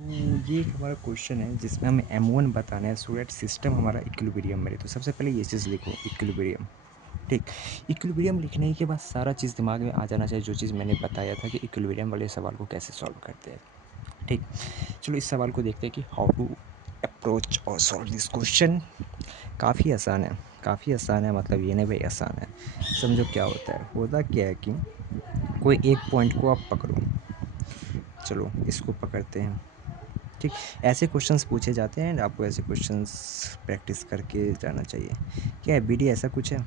तो ये एक हमारा क्वेश्चन है जिसमें हमें M1 बताना है सो दैट सिस्टम हमारा इक्विलिब्रियम में रहे। तो सबसे पहले ये चीज़ लिखो इक्विलिब्रियम। ठीक, इक्विलिब्रियम लिखने के बाद सारा चीज़ दिमाग में आ जाना चाहिए, जो चीज़ मैंने बताया था कि इक्विलिब्रियम वाले सवाल को कैसे सॉल्व करते हैं। ठीक, चलो इस सवाल को देखते हैं कि हाउ टू अप्रोच और सॉल्व दिस क्वेश्चन। काफ़ी आसान है, काफ़ी आसान है, मतलब ये नहीं भाई आसान है। समझो क्या होता है, होता क्या है कि कोई एक पॉइंट को आप पकड़ो। चलो इसको पकड़ते हैं। ठीक, ऐसे क्वेश्चंस पूछे जाते हैं एंड आपको ऐसे क्वेश्चंस प्रैक्टिस करके जाना चाहिए। क्या है बीडी ऐसा कुछ है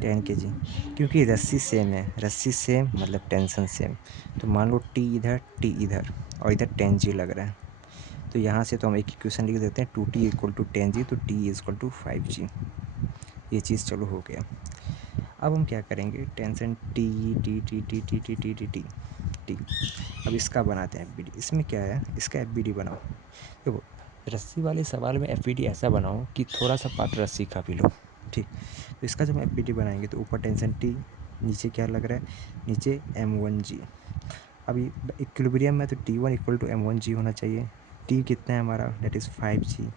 10 kg, क्योंकि रस्सी सेम है, रस्सी सेम मतलब टेंशन सेम। तो मान लो टी इधर और इधर 10 g लग रहा है। तो यहाँ से तो हम एक इक्वेशन लिख देते हैं 2t इक्वल टू 10 g, तो t is equal to 5g। ये चीज़ चलो हो गया। अब हम क्या करेंगे, tension T T T T T T T T T T. अब इसका बनाते हैं एफ, इसमें क्या है, इसका एफ बनाओ। देखो, रस्सी वाले सवाल में एफ ऐसा बनाओ कि थोड़ा सा पार्ट रस्सी का भी लो। ठीक, तो इसका जब एफ बनाएंगे तो ऊपर टेंशन टी, नीचे क्या लग रहा है, नीचे M1g। अभी इक्विलिब्रियम में तो T1 इक्वल टू M1g होना चाहिए। T कितना है हमारा, that is 5g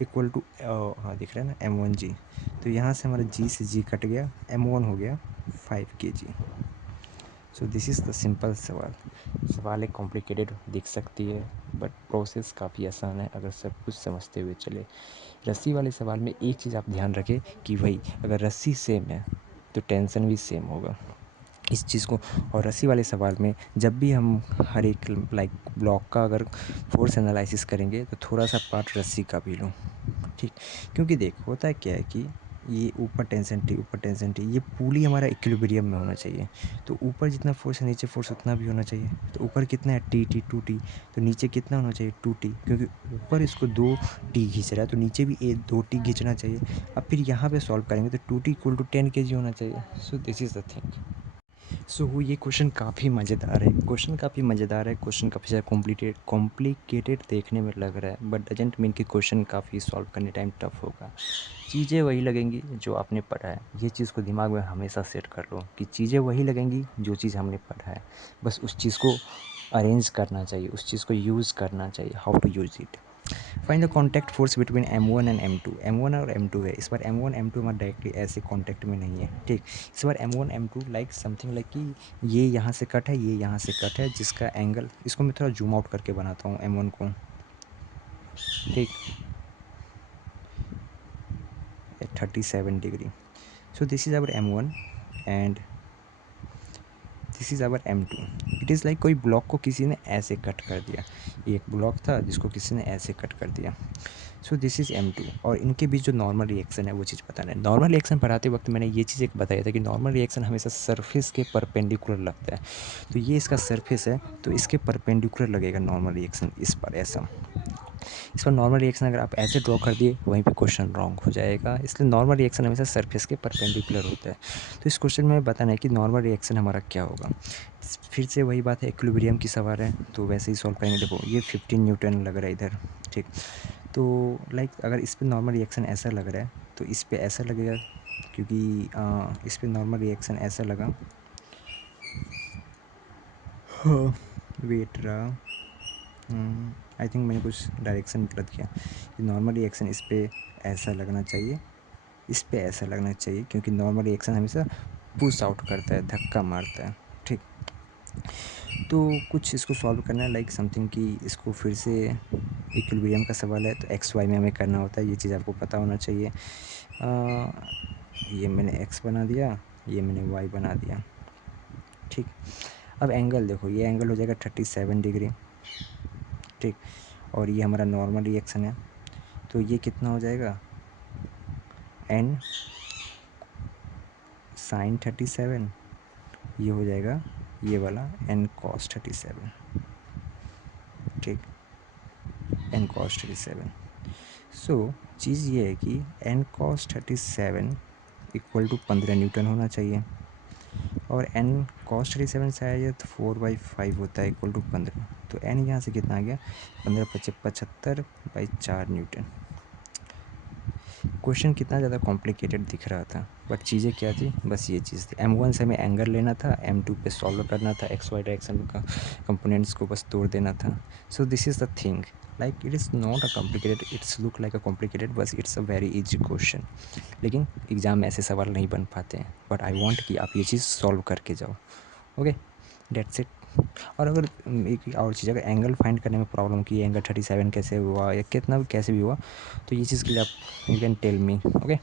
equal to, हाँ दिख रहा है ना M1g। तो यहाँ से हमारा G से G कट गया, M1 हो गया 5 kg। So this is the simple सवाल। सवाल एक कॉम्प्लिकेटेड दिख सकती है बट प्रोसेस काफ़ी आसान है अगर सब कुछ समझते हुए चले। रस्सी वाले सवाल में एक चीज़ आप ध्यान रखें कि भाई अगर रस्सी सेम है तो टेंशन भी सेम होगा, इस चीज़ को। और रस्सी वाले सवाल में जब भी हम हर एक लाइक ब्लॉक का अगर फोर्स एनालिसिस करेंगे तो थोड़ा सा पार्ट रस्सी का भी लो। ठीक, क्योंकि देख होता है क्या है कि ये ऊपर टेंशन टी, ऊपर टेंशन टी, ये पुली हमारा इक्विलिब्रियम में होना चाहिए। तो ऊपर जितना फोर्स है नीचे फोर्स उतना भी होना चाहिए। तो ऊपर कितना है टी 2t, तो नीचे कितना होना चाहिए 2t, क्योंकि ऊपर इसको 2t खींच रहा है तो नीचे भी 2t खींचना चाहिए। अब फिर यहाँ पे सॉल्व करेंगे तो 2t इक्वल टू 10 kg होना चाहिए। So this is the thing. So ये क्वेश्चन काफ़ी मज़ेदार है, क्वेश्चन काफ़ी मज़ेदार है, क्वेश्चन काफ़ी ज़्यादा कॉम्प्लिकेटेड देखने में लग रहा है बट डजेंट मीन कि क्वेश्चन काफ़ी सॉल्व करने टाइम टफ होगा। चीज़ें वही लगेंगी जो आपने पढ़ा है, ये चीज़ को दिमाग में हमेशा सेट कर लो कि चीज़ें वही लगेंगी जो चीज़ हमने पढ़ा है। बस उस चीज़ को अरेंज करना चाहिए, उस चीज़ को यूज़ करना चाहिए, how to use it. Find the contact force between M1 and M2। M1 और M2 है, इस बार M1 M2 हमारा डायरेक्टली ऐसे कॉन्टैक्ट में नहीं है। ठीक, इस बार M1 M2 like something like कि ये यहाँ से कट है, ये यहाँ से कट है, जिसका एंगल, इसको मैं थोड़ा जूम आउट करके बनाता हूँ M1 को। ठीक, 37 degree. So this is our M1 and this is our M2। It is like कोई ब्लॉक को किसी ने ऐसे कट कर दिया, एक ब्लॉक था जिसको किसी ने ऐसे कट कर दिया। सो दिस इज़ M2 और इनके बीच जो नॉर्मल रिएक्शन है वो चीज़ बताना है। नॉर्मल रिएक्शन पढ़ाते वक्त मैंने ये चीज़ एक बताया था कि नॉर्मल रिएक्शन हमेशा सरफेस के परपेंडिकुलर लगता है। तो ये इसका सरफेस है तो इसके परपेंडिकुलर लगेगा नॉर्मल रिएक्शन, इस पर ऐसा। इस पर नॉर्मल रिएक्शन अगर आप ऐसे ड्रॉ कर दिए वहीं पे क्वेश्चन रॉन्ग हो जाएगा, इसलिए नॉर्मल रिएक्शन हमेशा सरफेस के परपेंडिकुलर होता है। तो इस क्वेश्चन में बताना है कि नॉर्मल रिएक्शन हमारा क्या होगा। फिर से वही बात है, इक्विलिब्रियम की सवाल है तो वैसे ही सॉल्व करेंगे। देखो ये 15 न्यूटन लग रहा है इधर। ठीक, तो लाइक अगर इस पर नॉर्मल रिएक्शन ऐसा लग रहा है तो इस पर ऐसा लगेगा, क्योंकि इस पर नॉर्मल रिएक्शन ऐसा लगा। हाँ, वेट रहा, आई थिंक मैंने कुछ डायरेक्शन गलत किया। कि नॉर्मल रिएक्शन इस पर ऐसा लगना चाहिए, इस पर ऐसा लगना चाहिए, क्योंकि नॉर्मल रिएक्शन हमेशा पुश आउट करता है, धक्का मारता है। ठीक, तो कुछ इसको सॉल्व करना है लाइक समथिंग कि इसको फिर से इक्विलिब्रियम का सवाल है तो एक्स वाई में हमें करना होता है, ये चीज़ आपको पता होना चाहिए। ये मैंने एक्स बना दिया, ये मैंने वाई बना दिया। ठीक, अब एंगल देखो, ये एंगल हो जाएगा 37 डिग्री। ठीक, और ये हमारा नॉर्मल रिएक्शन है तो ये कितना हो जाएगा, एन साइन 37, ये हो जाएगा ये वाला एन कॉस 37। ठीक, एन कॉस 37। सो चीज़ ये है कि N cos 37 equal to 15 newton होना चाहिए और एन कॉस 37 शायद 4/5 होता है इक्वल टू 15। तो एन यहाँ से कितना आ गया, 15 × 5 = 75/4 न्यूटन। क्वेश्चन कितना ज़्यादा कॉम्प्लिकेटेड दिख रहा था, बट चीज़ें क्या थी, बस ये चीज़ थी। M1 से हमें एंगल लेना था, M2 पे सॉल्व करना था, एक्स वाई डायरेक्शन का कंपोनेंट्स को बस तोड़ देना था। So this is the thing, like it is not a complicated, it's look like a complicated, बस it's a very easy question. लेकिन एग्ज़ाम में ऐसे सवाल नहीं बन पाते हैं, बट आई वॉन्ट कि आप ये चीज़ सॉल्व करके जाओ। Okay, that's it. और अगर एक और चीज़, अगर एंगल फाइंड करने में प्रॉब्लम की एंगल 37 कैसे हुआ या कितना भी कैसे भी हुआ, तो ये चीज़ के लिए आप you can tell me. Okay.